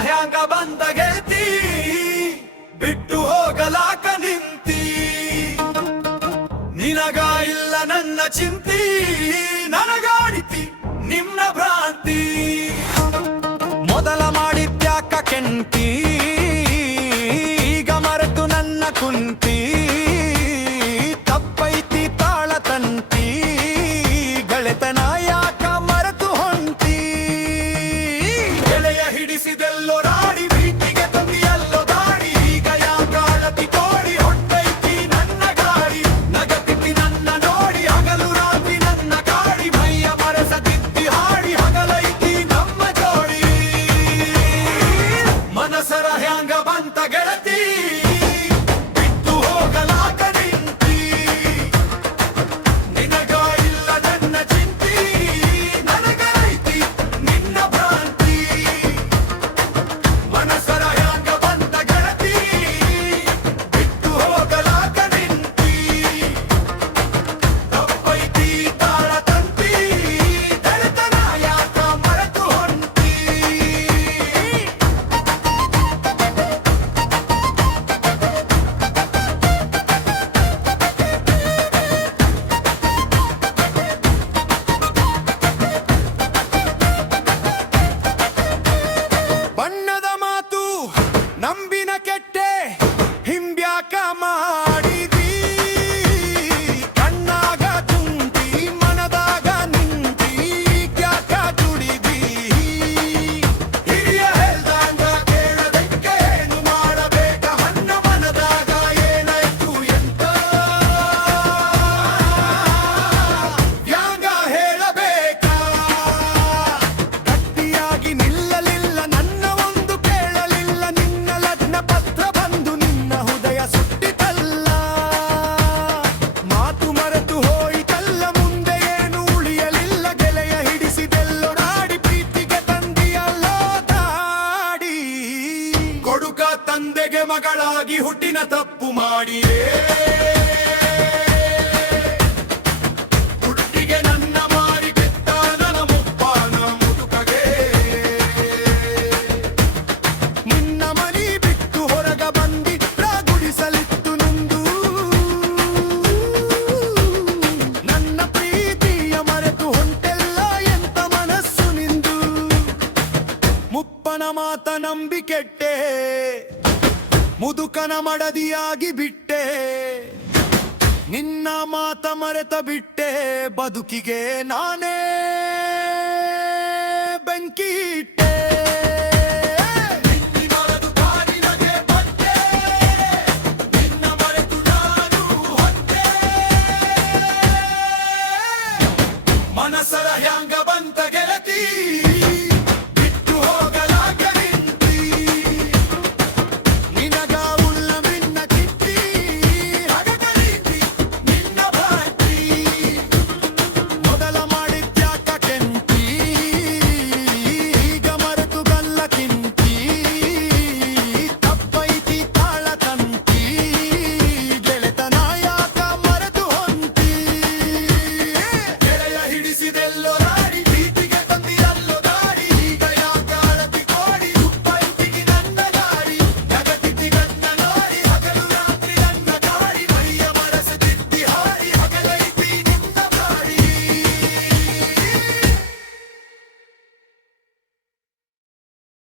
ಹ್ಯಾಂಗ ಬಂದ ಗೆಳತಿ ಬಿಟ್ಟು ಹೋಗಲಾಕ ನಿಂತಿ ನಿನಗ ಇಲ್ಲ ನನ್ನ ಚಿಂತಿ ನನಗಾಡಿತಿ ನಿಮ್ನ ಭ್ರಾಂತಿ ಮೊದಲ ಮಾಡಿದ್ಯಾಕ ಕೆಂತಿ ಈಗ ಮರೆತು ನನ್ನ ಕುಂತಿ ತಪ್ಪೈತಿ ತಾಳ ತಂತಿ ಗೆಳೆತನ ಯಾಕ ಮರೆತು ಹೊಂಟಿ ಗೆಳೆಯ ಹಿಡಿಸಿದೆಲ್ಲೋ ರಾಡಿ ಬೀಟಿಗೆ ತಂದಿಯಲ್ಲೋ ದಾಡಿ ಈಗ ಯಾಕಾಳತಿ ಕೋಡಿ ಹೊಟ್ಟೈತಿ ನನ್ನ ಗಾಡಿ ನಗತಿತಿ ನನ್ನ ನೋಡಿ ಹಗಲು ರಾತ್ರಿ ನನ್ನ ಕಾಡಿ ಮೈಯ ಮರೆಸದಿದ್ದಿ ಹಾಡಿ ಹಗಲೈತಿ ನಮ್ಮ ಜೋಡಿ ಮನಸರ ಹ್ಯಾಂಗ ಬಂತ ಗೆಳತಿ ಬಿಟ್ಟು ಹೋಗಲಾಕ ನಿಂತಿ ನಿನಗ ಇಲ್ಲ ನನ್ನ ಚಿಂತಿ ನನಗೈತಿ ನಿನ್ನ ಭ್ರಾಂತಿ ಮನಸರ ಹ್ಯಾಂಗ ಬಂತ ಗೆಳತಿ ಬಿಟ್ಟು ಹೋಗಲಾಕ ನಿಂತಿ ತಪ್ಪೈತಿ ತಾಳ ತಂತಿ ಗೆಳೆತನ ಯಾಕ ಮರೆತು ಹೊಂಟಿ ಬಣ್ಣದ ಮಾತು ನಂಬಿನ ಕೆಟ್ಟೆ ಹಿಂಬ್ಯಾಕ ಮಾಡಿದಿ ಕಣ್ಣಾಗ ತುಂಟಿ ಮನದಾಗ ನಿಂತಿ ಕ್ಯಾಕ ದುಡಿದಿ ಹಿರಿಯ ಹೇಳ್ದಂಗ ಕೇಳದಕ್ಕೆ ಏನು ಮಾಡಬೇಕ ಹನ್ನ ಮನದಾಗ ಏನಾಯ್ತು ಎಂತ ಯಾಂಗ ಹೇಳಬೇಕಾ ಗಟ್ಟಿಯಾಗಿ ನಿಲ್ಲಲಿಲ್ಲ ನನ್ನ ಒಂದು ಕೇಳಲಿಲ್ಲ ನಿನ್ನ ಲಗ್ನ ಪತ್ರ ಬಂದು ನಿನ್ನ ಹೃದಯ ಸುಟ್ಟಿತಲ್ಲ ಮಾತು ಮರೆತು ಹೋಯಿತಲ್ಲ ಮುಂದೆ ಏನು ಉಳಿಯಲಿಲ್ಲ ಗೆಳೆಯ ಹಿಡಿಸಿದೆಲ್ಲೋ ನಾಡಿ ಪ್ರೀತಿಗೆ ತಂದಿಯಲ್ಲೋ ದಾಡಿ ಕೊಡುಕ ತಂದೆಗೆ ಮಗಳಾಗಿ ಹುಟ್ಟಿನ ತಪ್ಪು ಮಾಡಿಯೇ ಹುಟ್ಟಿಗೆ ನನ್ನ ಮಾರಿ ಕೆತ್ತ ನನ್ನ ಮುಪ್ಪಾನ ಮುದುಕಗೆ ನಿನ್ನ ಮನಿ ಬಿಟ್ಟು ಹೊರಗ ಬಂದಿಟ್ಟ ಗುಡಿಸಲಿತ್ತು ನೊಂದು ನನ್ನ ಪ್ರೀತಿಯ ಮರೆತು ಹೊಂಟೆಲ್ಲ ಎಂತ ಮನಸ್ಸು ನಿಂದು ಮುಪ್ಪನ ಮಾತ ನಂಬಿ ಕೆಟ್ಟೆ ಮುದುಕನ ಮಡದಿಯಾಗಿ ಬಿಟ್ಟೆ ನಿನ್ನ ಮಾತ ಮರೆತ ಬಿಟ್ಟೆ ಬದುಕಿಗೆ ನಾನೇ ಬೆಂಕಿ ಇಟ್ಟೆ